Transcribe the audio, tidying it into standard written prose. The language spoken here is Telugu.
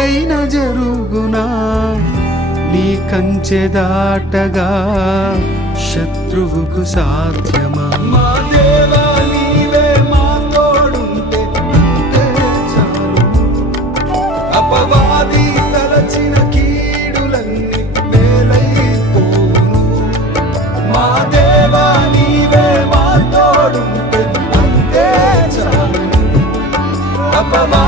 ఏదైనా జరుగునా నీ కంచె దాటగా శత్రువుకు సాధ్యమా? మా దేవా నీవే మా తోడుంటే అంతే చాలు. అపవాది తలచిన కీడులన్నీ మేలైపోను. మా దేవా నీవే మా తోడుంటే అంతే చాలు. అపవాది